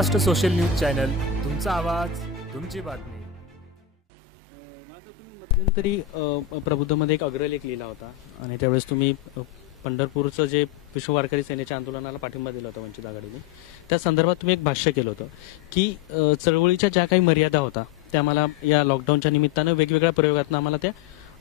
Maharashtra social news channel, तुमचा आवाज तुमची बातमी. तुम्ही मध्यंतरी प्रबुद्धमध्ये एक अग्रलेख लिहिला होता आणि त्यावेळेस तुम्ही पंढरपूरचं जे विश्व वारकरी सेनेच्या आंदोलनाला पाठिंबा दिला होता वंचित आघाडीने, त्या संदर्भात तुम्ही एक भाष्य केलं होतं की चळवळीच्या ज्या काही मर्यादा होता त्या आम्हाला या लॉकडाऊनच्या निमित्तानं वेगवेगळ्या प्रयोगातून आम्हाला त्या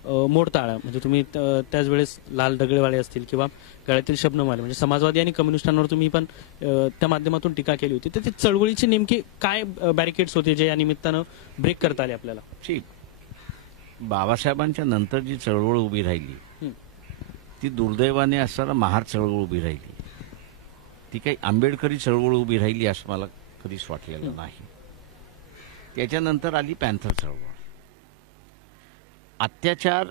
मोडता आल्या. म्हणजे तुम्ही त्याच वेळेस लाल दगडेवाळे असतील किंवा गळ्यातील शबनमवाले म्हणजे समाजवादी आणि कम्युनिस्टांवर तुम्ही पण त्या माध्यमातून टीका केली होती. तर ते चळवळीची नेमकी काय बॅरिकेड्स होते जे या निमित्तानं ब्रेक करता आले आपल्याला? ठीक, बाबासाहेबांच्या नंतर जी चळवळ उभी राहिली ती दुर्दैवाने असताना महार चळवळ उभी राहिली. ती काही आंबेडकरी चळवळ उभी राहिली असं मला कधीच वाटलेलं नाही. त्याच्यानंतर आली पॅन्थर चळवळ. अत्याचार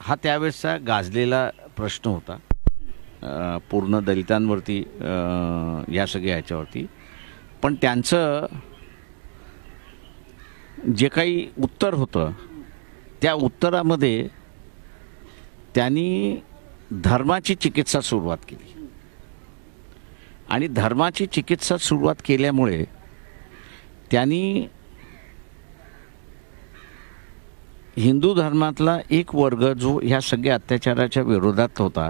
हा त्यावेळेसचा गाजलेला प्रश्न होता पूर्ण दलितांवरती, या सगळ्या ह्याच्यावरती. पण त्यांचं जे काही उत्तर होतं त्या उत्तरामध्ये त्यांनी धर्माची चिकित्सा सुरुवात केली आणि धर्माची चिकित्सा सुरुवात केल्यामुळे त्यांनी हिंदू धर्मातला एक वर्ग जो ह्या सगळ्या अत्याचाराच्या विरोधात होता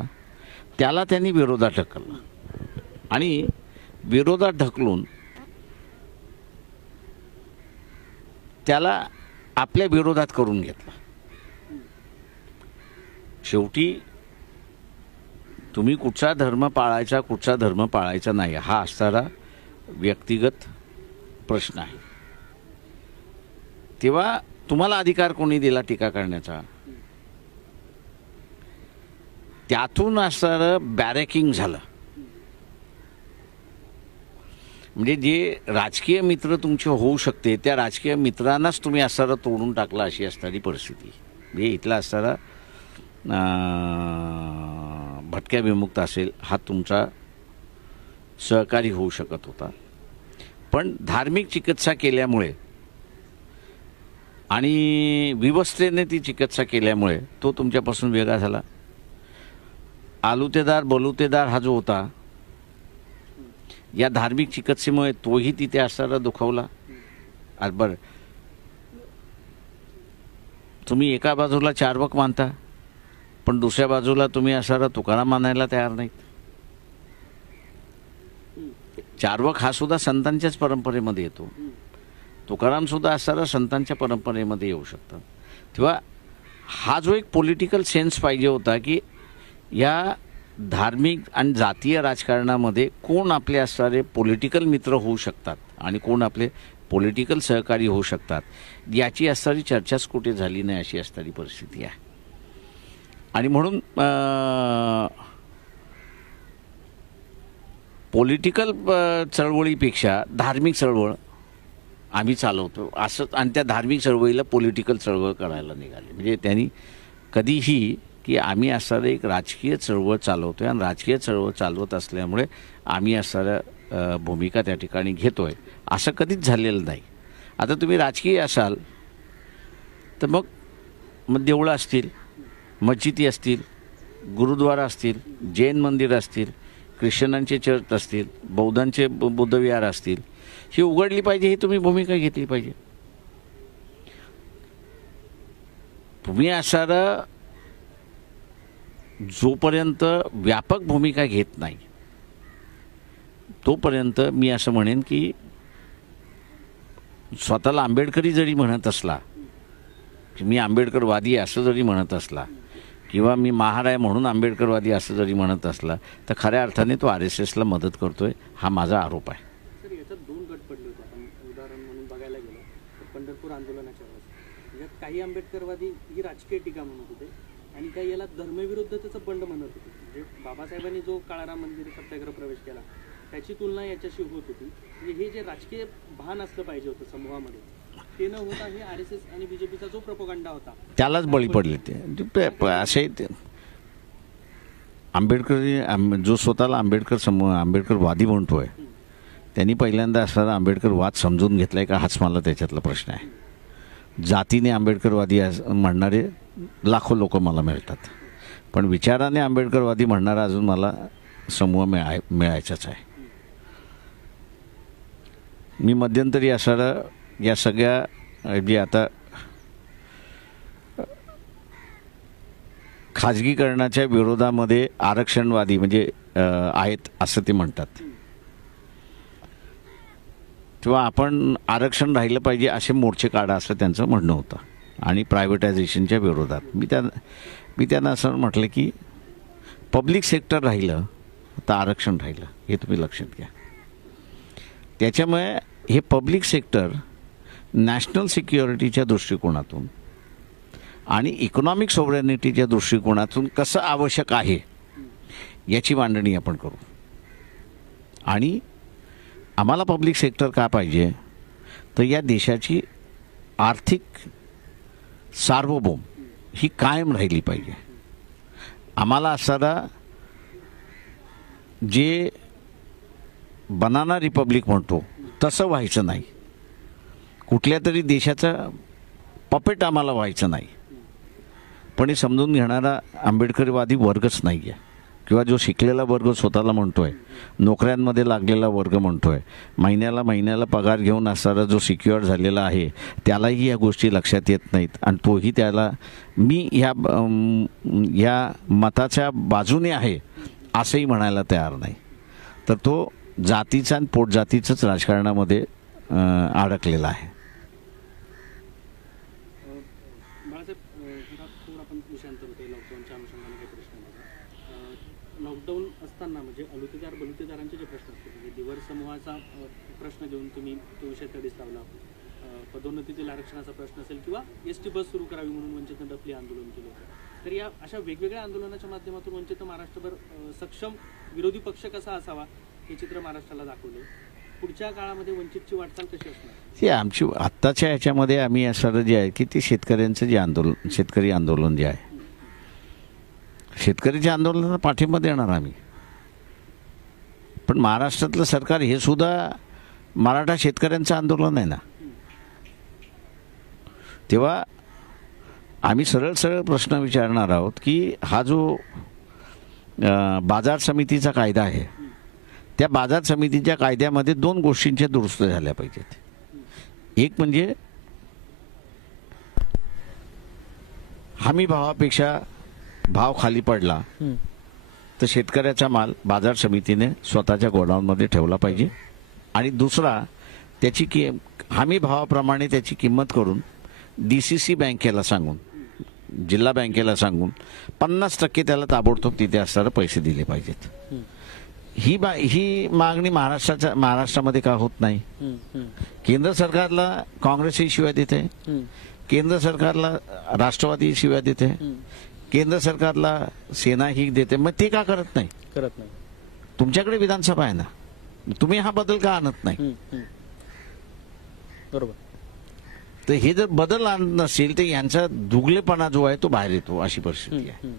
त्याला त्यांनी विरोधात ढकललं आणि विरोधात ढकलून त्याला आपल्या विरोधात करून घेतला. शेवटी तुम्ही कुठचा धर्म पाळायचा कुठचा धर्म पाळायचा नाही हा असणारा व्यक्तिगत प्रश्न आहे. तेव्हा तुम्हाला अधिकार कोणी दिला टीका करण्याचा? त्यातून असणारं बॅरेकिंग झालं. म्हणजे जे राजकीय मित्र तुमचे होऊ शकते त्या राजकीय मित्रांनाच तुम्ही असणारं तोडून टाकला अशी असणारी परिस्थिती. म्हणजे इथला असणारा भटक्या विमुक्त असेल हा तुमचा सहकारी होऊ शकत होता. पण धार्मिक चिकित्सा केल्यामुळे आणि विवस्त्रेने ती चिकित्सा केल्यामुळे तो तुमच्यापासून वेगळा झाला. आलुतेदार बलुतेदार हा जो होता या धार्मिक चिकित्सेमुळे तोही तिथे असणारा दुखावला. आज बरं तुम्ही एका बाजूला चार्वक मानता पण दुसऱ्या बाजूला तुम्ही असणारा तुकाराम मानायला तयार नाहीत. चार्वक हा सुद्धा संतांच्याच परंपरेमध्ये येतो. तुकाराम सुद्धा असणारा संतांच्या परंपरेमध्ये येऊ शकतात. तेव्हा हा जो एक पॉलिटिकल सेन्स पाहिजे होता की या धार्मिक आणि जातीय राजकारणामध्ये कोण आपले असणारे पॉलिटिकल मित्र होऊ शकतात आणि कोण आपले पॉलिटिकल सहकारी होऊ शकतात याची असणारी चर्चाच कुठे झाली नाही अशी असणारी परिस्थिती आहे. आणि म्हणून पॉलिटिकल चळवळीपेक्षा धार्मिक चळवळ आम्ही चालवतो असं आणि त्या धार्मिक चळवळीला पॉलिटिकल चळवळ करायला निघाले. म्हणजे त्यांनी कधीही की आम्ही असणारं एक राजकीय चळवळ चालवतो आहे आणि राजकीय चळवळ चालवत असल्यामुळे आम्ही असणाऱ्या भूमिका त्या ठिकाणी घेतो आहे असं कधीच झालेलं नाही. आता तुम्ही राजकीय असाल तर मग देवळं असतील, मस्जिदी असतील, गुरुद्वारा असतील, जैन मंदिर असतील, ख्रिश्चनांचे चर्च असतील, बौद्धांचे बुद्धविहार असतील, ही उघडली पाहिजे, ही तुम्ही भूमिका घेतली पाहिजे. तुम्ही असणारं जोपर्यंत व्यापक भूमिका घेत नाही तोपर्यंत मी असं म्हणेन की स्वतःला आंबेडकरी जरी म्हणत असला, मी आंबेडकरवादी असं जरी म्हणत असला किंवा मी महार आहे म्हणून आंबेडकरवादी असं जरी म्हणत असला तर खऱ्या अर्थाने तो RSSला मदत करतोय हा माझा आरोप आहे. सर, याच्यात दोन गट पडले होते. आपण उदाहरण म्हणून बघायला गेलो तर पंढरपूर आंदोलनाच्या वेळेस यात काही आंबेडकरवादी ही राजकीय टीका म्हणत होते आणि काही याला धर्मविरुद्धतेचं बंड म्हणत होते. म्हणजे बाबासाहेबांनी जो काळाराम मंदिर सत्याग्रह प्रवेश केला त्याची तुलना याच्याशी होत होती. म्हणजे हे जे राजकीय भान असलं पाहिजे होतं समूहामध्ये ते न होता हे RSS आणि BJPचा जो प्रोपगंडा होता त्यालाच बळी पडले. ते असे आंबेडकरी जो स्वतःला आंबेडकर समूह आंबेडकरवादी म्हणतोय त्यांनी पहिल्यांदा असणारा आंबेडकरवाद समजून घेतलाय का हाच मला त्याच्यातला प्रश्न आहे. जातीने आंबेडकरवादी म्हणणारे लाखो लोक मला मिळतात पण विचाराने आंबेडकरवादी म्हणणारा अजून मला समूह मिळायचाच आहे. मी मध्यंतरी असणारा या सगळ्या जे आता खाजगीकरणाच्या विरोधामध्ये आरक्षणवादी म्हणजे आहेत असं ते म्हणतात, किंवा आपण आरक्षण राहिलं पाहिजे असे मोर्चे काढा असं त्यांचं म्हणणं होतं आणि प्रायव्हेटायझेशनच्या विरोधात मी त्यांना असं म्हटलं की पब्लिक सेक्टर राहिलं तर आरक्षण राहिलं हे तुम्ही लक्षात घ्या. त्याच्यामुळे हे पब्लिक सेक्टर नॅशनल सिक्युरिटीच्या दृष्टिकोनातून आणि इकॉनॉमिक सॉव्हरेनिटीच्या दृष्टिकोनातून कसं आवश्यक आहे याची मांडणी आपण करू. आणि आम्हाला पब्लिक सेक्टर का पाहिजे तर या देशाची आर्थिक सार्वभौम ही कायम राहिली पाहिजे. आम्हाला असणारा जे बनाना रिपब्लिक म्हणतो तसं व्हायचं नाही, कुठल्या तरी देशाचं पपेट आम्हाला व्हायचं नाही. पण हे समजून घेणारा आंबेडकरवादी वर्गच नाही आहे, किंवा जो शिकलेला वर्ग स्वतःला म्हणतो आहे, नोकऱ्यांमध्ये लागलेला वर्ग म्हणतो आहे, महिन्याला पगार घेऊन असणारा जो सिक्युअर झालेला आहे त्यालाही या गोष्टी लक्षात येत नाहीत. आणि तोही त्याला मी ह्या मताच्या बाजूने आहे असंही म्हणायला तयार नाही. तर तो जातीचा आणि पोटजातीचंच राजकारणामध्ये अडकलेला आहे. लॉकडाऊन असताना म्हणजे बलुतेदारांचे जे प्रश्न असतात, म्हणजे दिवर समूहाचा प्रश्न घेऊन तुम्ही तो विषय कधीच लावला, पदोन्नतीतील आरक्षणाचा प्रश्न असेल किंवा एसटी बस सुरू करावी म्हणून वंचितनं डफली आंदोलन केलं होतं. तर या अशा वेगवेगळ्या आंदोलनाच्या माध्यमातून वंचित महाराष्ट्रभर सक्षम विरोधी पक्ष कसा असावा हे चित्र महाराष्ट्राला दाखवलं. पुढच्या काळामध्ये वंचितची वाटचाल कशी असणार? हे आमची आत्ताच्या ह्याच्यामध्ये आम्ही असं जे आहे की ते शेतकऱ्यांचं जे आंदोलन, शेतकरी आंदोलन जे आहे, शेतकऱ्याच्या आंदोलनाला पाठिंबा देणार आम्ही. पण महाराष्ट्रातलं सरकार हे सुद्धा मराठा शेतकऱ्यांचं आंदोलन आहे ना. तेव्हा आम्ही सरळ प्रश्न विचारणार आहोत की हा जो बाजार समितीचा कायदा आहे त्या बाजार समितीच्या कायद्यामध्ये 2 गोष्टींच्या दुरुस्त झाल्या पाहिजेत. एक म्हणजे हमी भावापेक्षा भाव खाली पडला तर शेतकऱ्याचा माल बाजार समितीने स्वतःच्या गोडाऊनमध्ये ठेवला पाहिजे. आणि दुसरा त्याची हमी भावाप्रमाणे त्याची किंमत करून DCC बँकेला सांगून, जिल्हा बँकेला सांगून 50% त्याला ताबडतोब तिथे असणारे पैसे दिले पाहिजेत. ही मागणी महाराष्ट्रामध्ये का होत नाही? केंद्र सरकारला काँग्रेस ही शिव्या देते, केंद्र सरकारला राष्ट्रवादी शिव्या देते, केंद्र सरकारला सेना ही देते, मग ते का करत नाही? तुमच्याकडे विधानसभा आहे ना, तुम्ही हा बदल का आणत नाही? बरोबर. तर हे जर बदल आणत नसेल तर यांचा दुगलेपणा जो आहे तो बाहेर येतो, अशी परिस्थिती आहे.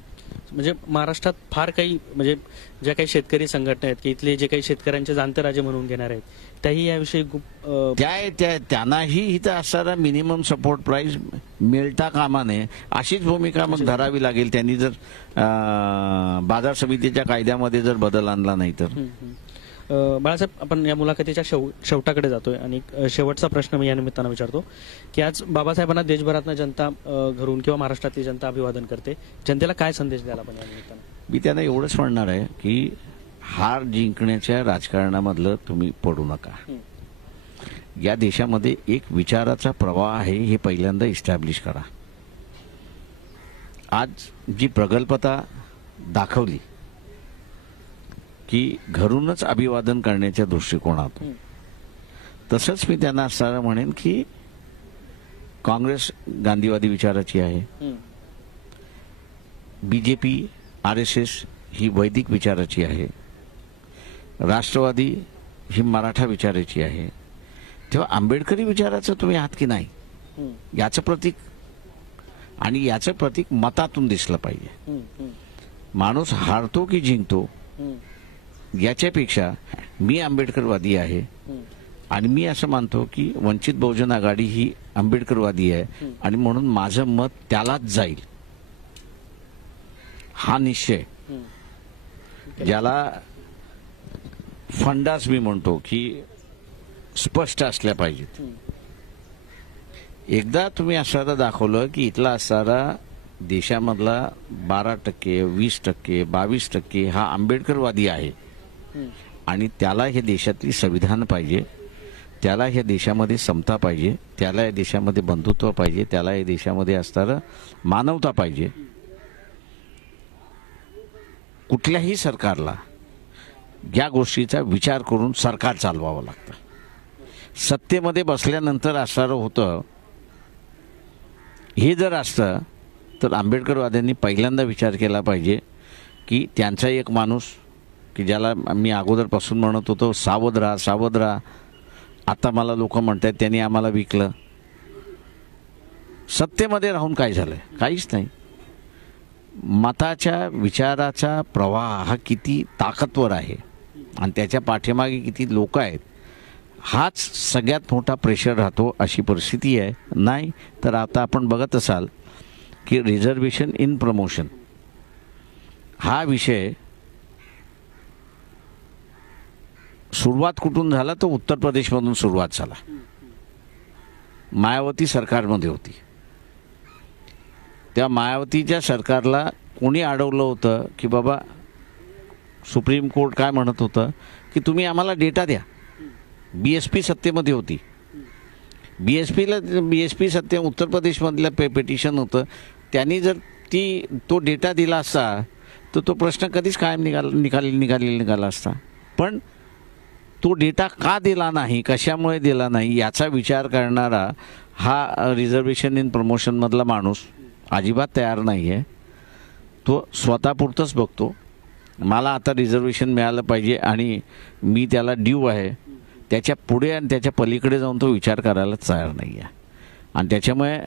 म्हणजे महाराष्ट्रात फार काही म्हणजे ज्या काही शेतकरी संघटना आहेत की इथले जे काही शेतकऱ्यांचे जाणते राजे म्हणून घेणार आहेत त्याही याविषयी त्यांनाही इथं असणारा मिनिमम सपोर्ट प्राइस मिळता कामा नये अशीच भूमिका मग धरावी लागेल त्यांनी जर बाजार समितीच्या कायद्यामध्ये जर बदल आणला नाही तर. बाळासाहेब, आपण या मुलाखतीच्या शेवटाकडे जातोय आणि शेवटचा प्रश्न मी या निमित्तानं विचारतो की आज बाबासाहेबांना देशभरातनं जनता घरून किंवा महाराष्ट्रातली जनता अभिवादन करते, जनतेला काय संदेश द्यायला आपण या निमित्तानं? मी त्यांना एवढंच म्हणणार आहे की हार जिंकण्याच्या राजकारणामधलं तुम्ही पडू नका. या देशामध्ये एक विचाराचा प्रवाह आहे हे पहिल्यांदा इस्टॅब्लिश करा. आज जी प्रगल्भता दाखवली की घरूनच अभिवादन करण्याच्या दृष्टिकोनातून, तसंच मी त्यांना असं म्हणेन की काँग्रेस गांधीवादी विचाराची आहे, BJP RSS ही वैदिक विचाराची आहे, राष्ट्रवादी ही मराठा विचाराची आहे. तेव्हा आंबेडकरी विचाराचं तुम्ही आहात की नाही याचं प्रतीक, आणि याचं प्रतीक मतातून दिसलं पाहिजे. माणूस हारतो की जिंकतो याच्यापेक्षा मी आंबेडकरवादी आहे आणि मी असं मानतो की वंचित बहुजन आघाडी ही आंबेडकरवादी आहे आणि म्हणून माझं मत त्यालाच जाईल, हा निश्चय, ज्याला फंडास मी म्हणतो की स्पष्ट असल्या पाहिजेत. एकदा तुम्ही असं दाखवलं की इथला असणारा देशामधला 12%, 20%, 22% हा आंबेडकरवादी आहे आणि त्याला हे देशातली संविधान पाहिजे, त्याला ह्या देशामध्ये समता पाहिजे, त्याला या देशामध्ये बंधुत्व पाहिजे, त्याला या देशामध्ये असणारं मानवता पाहिजे. कुठल्याही सरकारला या गोष्टीचा विचार करून सरकार चालवावं लागतं. सत्तेमध्ये बसल्यानंतर असणारं होतं हे जर असतं तर आंबेडकरवाद्यांनी पहिल्यांदा विचार केला पाहिजे की त्यांचा एक माणूस की ज्याला मी अगोदरपासून म्हणत होतो सावध राहा सावध राहा, आता मला लोक म्हणतात त्यांनी आम्हाला विकलं. सत्तेमध्ये राहून काय झालं? काहीच नाही. मताच्या विचाराचा प्रवाह हा किती ताकदवर आहे आणि त्याच्या पाठीमागे किती लोक आहेत हाच सगळ्यात मोठा प्रेशर राहतो. अशी परिस्थिती आहे. नाही तर आता आपण बघत असाल की रिझर्वेशन इन प्रमोशन हा विषय सुरुवात कुठून झाला तर उत्तर प्रदेशमधून सुरुवात झाला. मायावती सरकारमध्ये होती. त्या मायावतीच्या सरकारला कोणी अडवलं होतं की बाबा सुप्रीम कोर्ट काय म्हणत होतं की तुम्ही आम्हाला डेटा द्या. BSP सत्तेमध्ये होती. BSP सत्ते उत्तर प्रदेशमधलं पेटिशन होतं. त्यांनी जर तो डेटा दिला असता तर तो प्रश्न कधीच कायम निघाला असता. पण तो डेटा का दिला नाही, कशामुळे दिला नाही याचा विचार करणारा हा रिझर्वेशन इन प्रमोशनमधला माणूस अजिबात तयार नाही आहे. तो स्वतःपुरतंच बघतो. मला आता रिझर्वेशन मिळालं पाहिजे आणि मी त्याला ड्यू आहे. त्याच्या पुढे आणि त्याच्या पलीकडे जाऊन तो विचार करायला तयार नाही आहे. आणि त्याच्यामुळे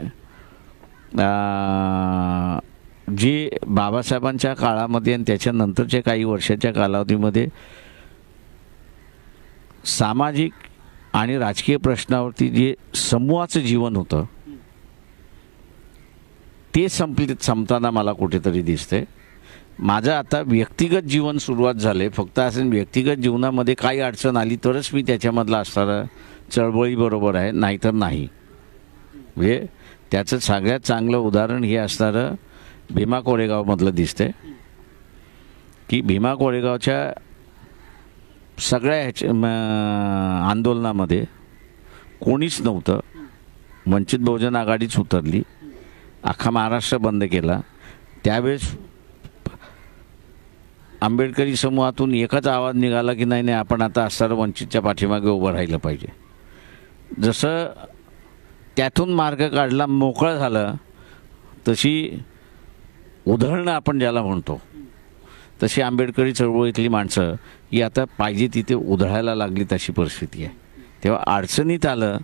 जे बाबासाहेबांच्या काळामध्ये आणि त्याच्यानंतरच्या काही वर्षाच्या कालावधीमध्ये सामाजिक आणि राजकीय प्रश्नावरती जे समूहाचं जीवन होतं ते संपताना मला कुठेतरी दिसते. माझं आता व्यक्तिगत जीवन सुरुवात झाले. फक्त असं व्यक्तिगत जीवनामध्ये काही अडचण आली तरच मी त्याच्यामधला असणारं चळवळीबरोबर आहे, नाहीतर नाही. म्हणजे त्याचं सगळ्यात चांगलं उदाहरण हे असणारं भीमा कोरेगावमधलं दिसते की भीमा कोरेगावच्या सगळ्या आंदोलनामध्ये कोणीच नव्हतं. वंचित बहुजन आघाडीच उतरली. अख्खा महाराष्ट्र बंद केला. त्यावेळेस आंबेडकरी समूहातून एकच आवाज निघाला की नाही नाही आपण आता असणारं वंचितच्या पाठीमागे उभं राहिलं पाहिजे. जसं त्यातून मार्ग काढला, मोकळं झालं, तशी उधळणं आपण ज्याला म्हणतो तशी आंबेडकरी चळवळीतली माणसं ही आता पाहिजे तिथे उधळायला लागली तशी परिस्थिती आहे. तेव्हा अडचणीत आलं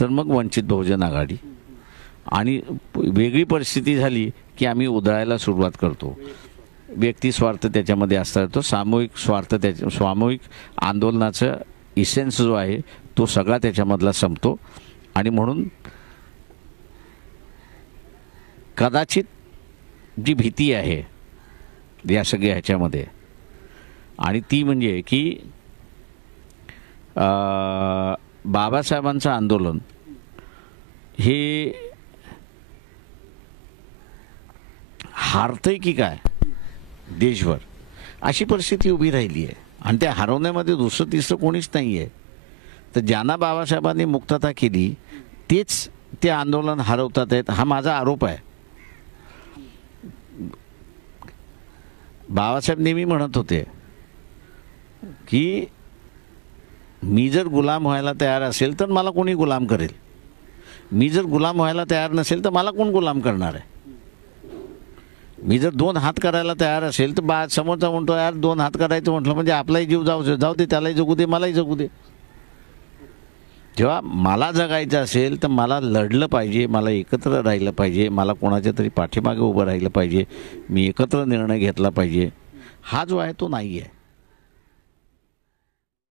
तर मग वंचित बहुजन आघाडी आणि वेगळी परिस्थिती झाली की आम्ही उधळायला सुरुवात करतो. व्यक्ती स्वार्थ त्याच्यामध्ये असता तो सामूहिक स्वार्थ सामूहिक आंदोलनाचं इसेन्स जो आहे तो सगळा त्याच्यामधला संपतो. आणि म्हणून कदाचित जी भीती आहे या सगळ्या ह्याच्यामध्ये आणि ती म्हणजे की बाबासाहेबांचं आंदोलन हे हारतंय की काय देशभर अशी परिस्थिती उभी राहिली आहे. आणि त्या हरवण्यामध्ये दुसरं तिसरं कोणीच नाही आहे. तर ज्यांना बाबासाहेबांनी मुक्तता केली तेच ते आंदोलन हरवतात आहेत हा माझा आरोप आहे. बाबासाहेब नेहमी म्हणत होते की मी जर गुलाम व्हायला तयार असेल तर मला कोणी गुलाम करेल. मी जर गुलाम व्हायला तयार नसेल तर मला कोण गुलाम करणार आहे. मी जर 2 हात करायला तयार असेल तर समोरचा म्हणतो यार 2 हात करायचं म्हटलं म्हणजे आपलाही जीव जाऊ दे, त्यालाही जगू दे, मलाही जगू दे. जेव्हा मला जगायचं असेल तर मला लढलं पाहिजे, मला एकत्र राहिलं पाहिजे, मला कोणाच्या तरी पाठीमागे उभं राहिलं पाहिजे, मी एकत्र निर्णय घेतला पाहिजे. हा जो आहे तो नाही आहे.